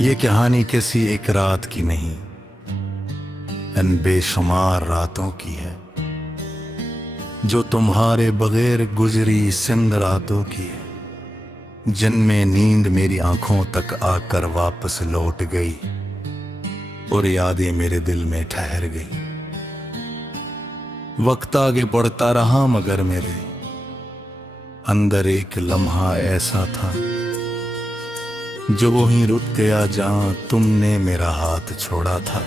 ये कहानी किसी एक रात की नहीं, इन बेशुमार रातों की है जो तुम्हारे बगैर गुजरी सिंध रातों की है, जिनमें नींद मेरी आंखों तक आकर वापस लौट गई और यादें मेरे दिल में ठहर गई। वक्त आगे बढ़ता रहा मगर मेरे अंदर एक लम्हा ऐसा था जो वहीं रुक गया जहां तुमने मेरा हाथ छोड़ा था।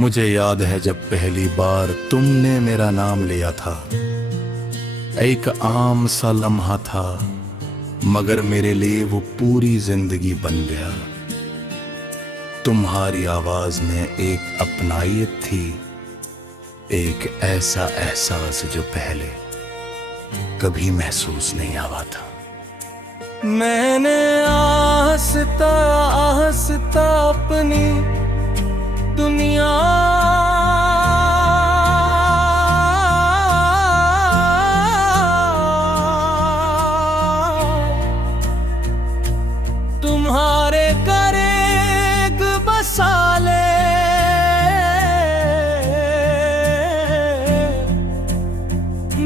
मुझे याद है जब पहली बार तुमने मेरा नाम लिया था, एक आम सा लम्हा था मगर मेरे लिए वो पूरी जिंदगी बन गया। तुम्हारी आवाज में एक अपनाइयत थी, एक ऐसा एहसास जो पहले कभी महसूस नहीं हुआ था। मैंने आहिस्ता आहिस्ता अपनी दुनिया तुम्हारे करेग बसा ले।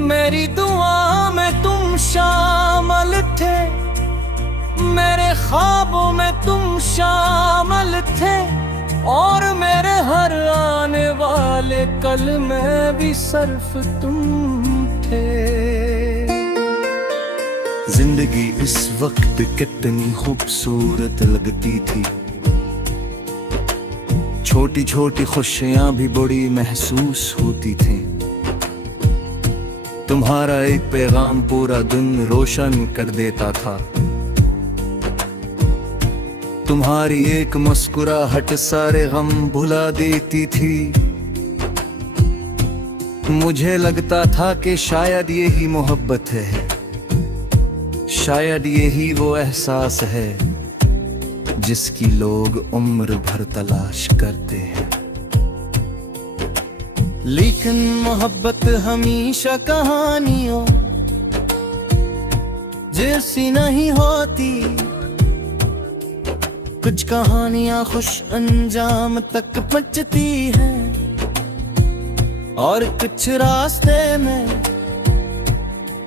मेरी दुआ में तुम शामिल थे, मेरे ख्वाबों में तुम शामिल थे और मेरे हर आने वाले कल में भी सिर्फ तुम थे। जिंदगी इस वक्त कितनी खूबसूरत लगती थी, छोटी छोटी खुशियां भी बड़ी महसूस होती थी। तुम्हारा एक पैगाम पूरा दिन रोशन कर देता था, तुम्हारी एक मुस्कुराहट सारे गम भुला देती थी। मुझे लगता था कि शायद यही मोहब्बत है, शायद यही वो एहसास है जिसकी लोग उम्र भर तलाश करते हैं। लेकिन मोहब्बत हमेशा कहानियों जैसी नहीं होती। कुछ कहानियां खुश अंजाम तक पहुंचती हैं और कुछ रास्ते में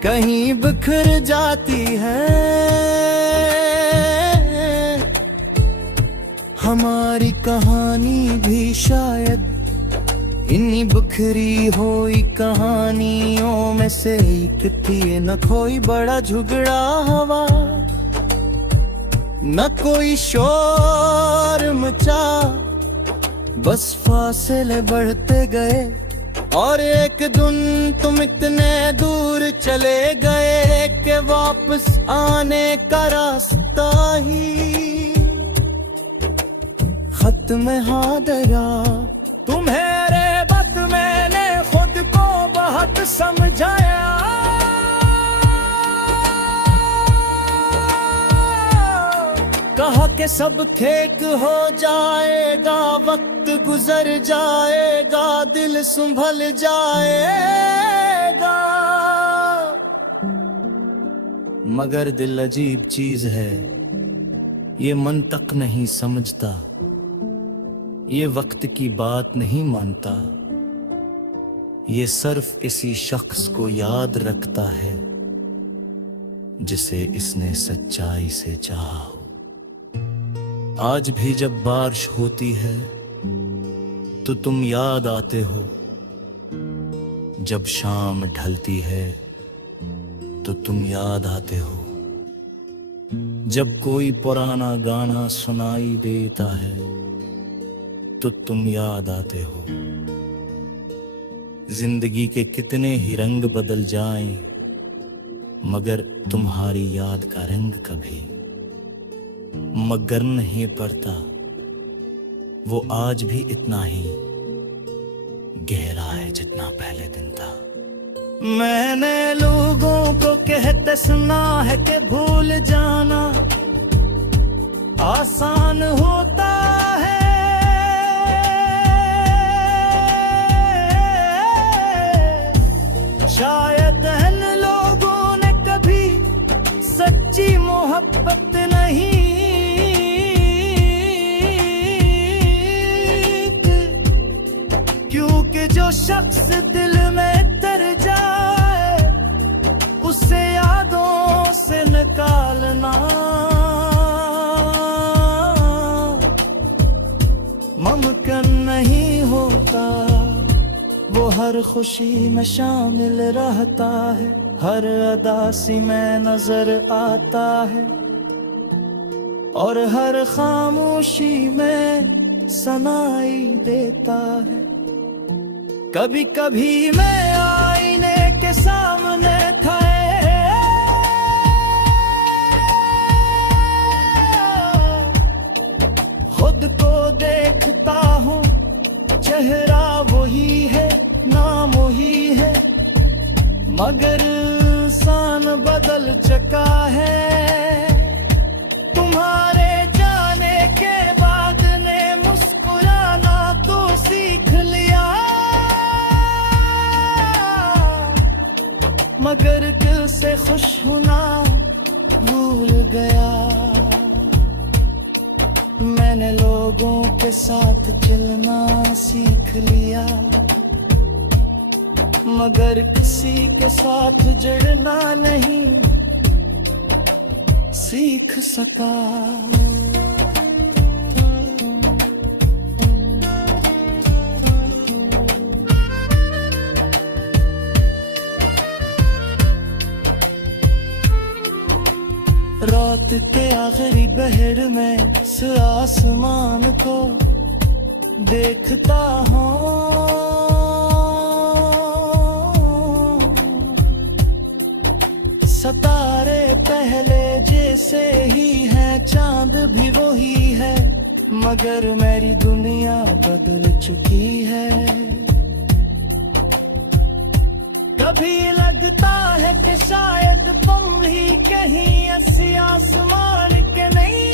कहीं बिखर जाती हैं। हमारी कहानी भी शायद इन्हीं बिखरी हुई कहानियों में से एक थी। न कोई बड़ा झगड़ा हुआ, न कोई शोर मचा, बस फासले बढ़ते गए और एक दिन तुम इतने दूर चले गए कि वापस आने का रास्ता ही खत्म हादरा। तुम्हारे बात मैंने खुद को बहुत समझाया, कहा कि सब ठीक हो जाएगा, वक्त गुजर जाएगा, दिल संभल जाएगा। मगर दिल अजीब चीज है, ये मन तक नहीं समझता, ये वक्त की बात नहीं मानता। ये सिर्फ इसी शख्स को याद रखता है जिसे इसने सच्चाई से चाहा हो। आज भी जब बारिश होती है तो तुम याद आते हो, जब शाम ढलती है तो तुम याद आते हो, जब कोई पुराना गाना सुनाई देता है तो तुम याद आते हो। जिंदगी के कितने ही रंग बदल जाएं, मगर तुम्हारी याद का रंग कभी मगर नहीं पड़ता। वो आज भी इतना ही गहरा है जितना पहले दिन था। मैंने लोगों को कहते सुना है कि भूल जाना आसान होता है, शायद इन लोगों ने कभी सच्ची मोहब्बत नहीं शख्स दिल में तर जाए उसे यादों से निकालना मुमकिन नहीं होता। वो हर खुशी में शामिल रहता है, हर अदासी में नजर आता है और हर खामोशी में सनाई देता है। कभी कभी मैं आईने के सामने खड़े खुद को देखता हूँ, चेहरा वही है, नाम वही है, मगर इंसान बदल चुका है। तुम्हारे जाने के बाद ने मुस्कुराना तो सीख लिया, मगर दिल से खुश होना भूल गया। मैंने लोगों के साथ चलना सीख लिया, मगर किसी के साथ जुड़ना नहीं सीख सका। रात के आखिरी पहर में इस आसमान को देखता हूँ, सितारे पहले जैसे ही हैं, चांद भी वही है, मगर मेरी दुनिया बदल चुकी है। कभी लगता है कि शायद तुम ही कहीं ऐसी आसमान के नीचे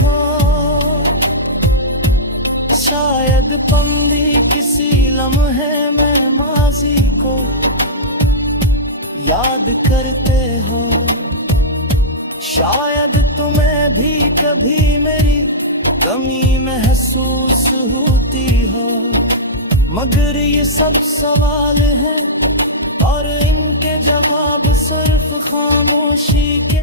हो, शायद तुम भी किसी लम्हे में माजी को याद करते हो, शायद तुम्हें भी कभी मेरी कमी महसूस होती हो, मगर ये सब सवाल हैं और इनके जवाब सिर्फ खामोशी के